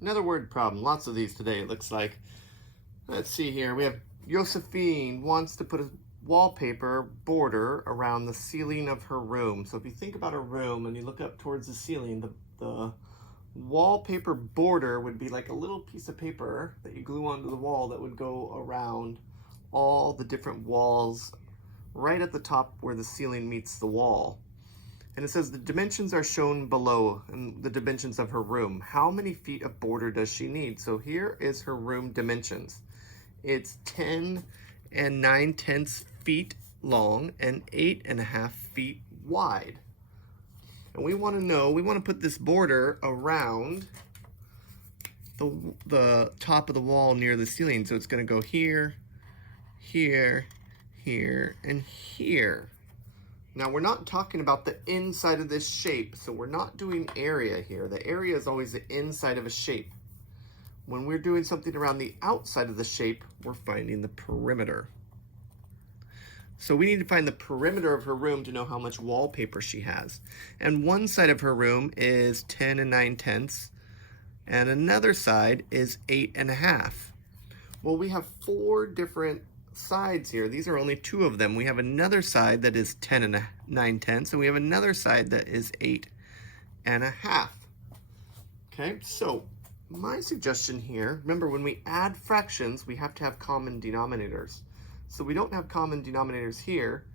Another word problem. Lots of these today, it looks like. Let's see here. We have Josephine wants to put a wallpaper border around the ceiling of her room. So if you think about a room and you look up towards the ceiling, the wallpaper border would be like a little piece of paper that you glue onto the wall that would go around all the different walls right at the top where the ceiling meets the wall. And it says the dimensions are shown below, and the dimensions of her room. How many feet of border does she need? So here is her room dimensions. It's 10 and 9/10 feet long and 8.5 feet wide. And we want to know, we want to put this border around the top of the wall near the ceiling. So it's going to go here, here, here, and here. Now we're not talking about the inside of this shape, so we're not doing area here. The area is always the inside of a shape. When we're doing something around the outside of the shape, we're finding the perimeter. So we need to find the perimeter of her room to know how much wallpaper she has. And one side of her room is 10 and 9/10, and another side is 8.5. Well, we have 4 different sides here. These are only 2 of them. We have another side that is 10 and 9/10, and we have another side that is 8.5. Okay, so my suggestion here, remember when we add fractions, we have to have common denominators. So we don't have common denominators here,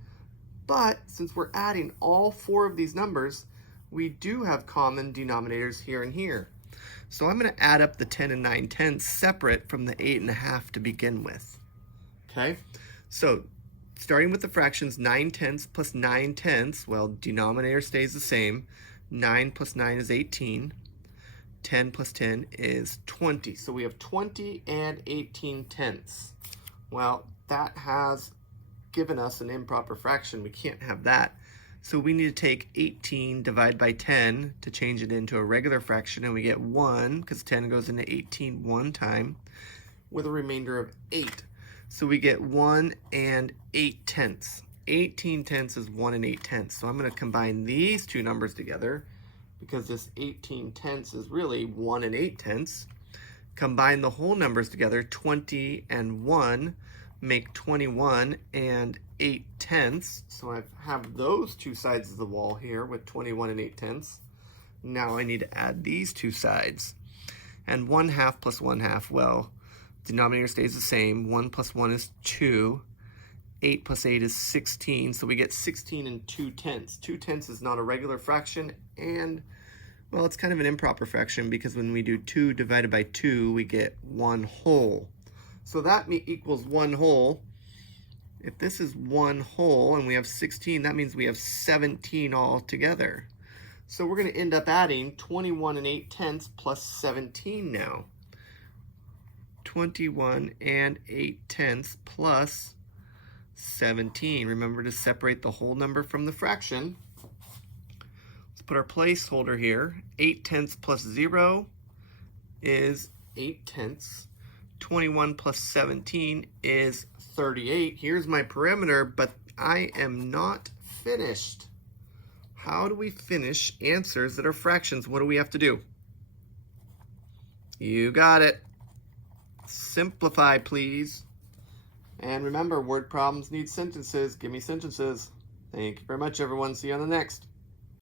but since we're adding all 4 of these numbers, we do have common denominators here and here. So I'm going to add up the 10 and 9/10 separate from the 8.5 to begin with. Okay, so starting with the fractions, 9/10 plus 9/10, well, denominator stays the same. 9 plus 9 is 18. 10 plus 10 is 20. So we have 20 and 18/10. Well, that has given us an improper fraction. We can't have that. So we need to take 18 divided by 10 to change it into a regular fraction, and we get 1, because 10 goes into 18 one time, with a remainder of 8. So we get 1 and 8/10. 18/10 is 1 and 8/10. So I'm going to combine these 2 numbers together, because this 18/10 is really 1 and 8/10. Combine the whole numbers together, 20 and 1 make 21 and 8/10. So I have those 2 sides of the wall here with 21 and 8/10. Now I need to add these 2 sides. And 1/2 plus 1/2, well, denominator stays the same. 1 plus 1 is 2. 8 plus 8 is 16. So we get 16 and 2/10. 2/10 is not a regular fraction, and well, it's kind of an improper fraction because when we do 2 divided by 2, we get 1 whole. So that equals 1 whole. If this is 1 whole and we have 16, that means we have 17 all together. So we're going to end up adding 21 and 8/10 plus 17 now. 21 and 8/10 plus 17. Remember to separate the whole number from the fraction. Let's put our placeholder here. 8/10 plus 0 is 8/10. 21 plus 17 is 38. Here's my perimeter, but I am not finished. How do we finish answers that are fractions? What do we have to do? You got it. Simplify, please. And remember, word problems need sentences. Give me sentences. Thank you very much, everyone. See you on the next.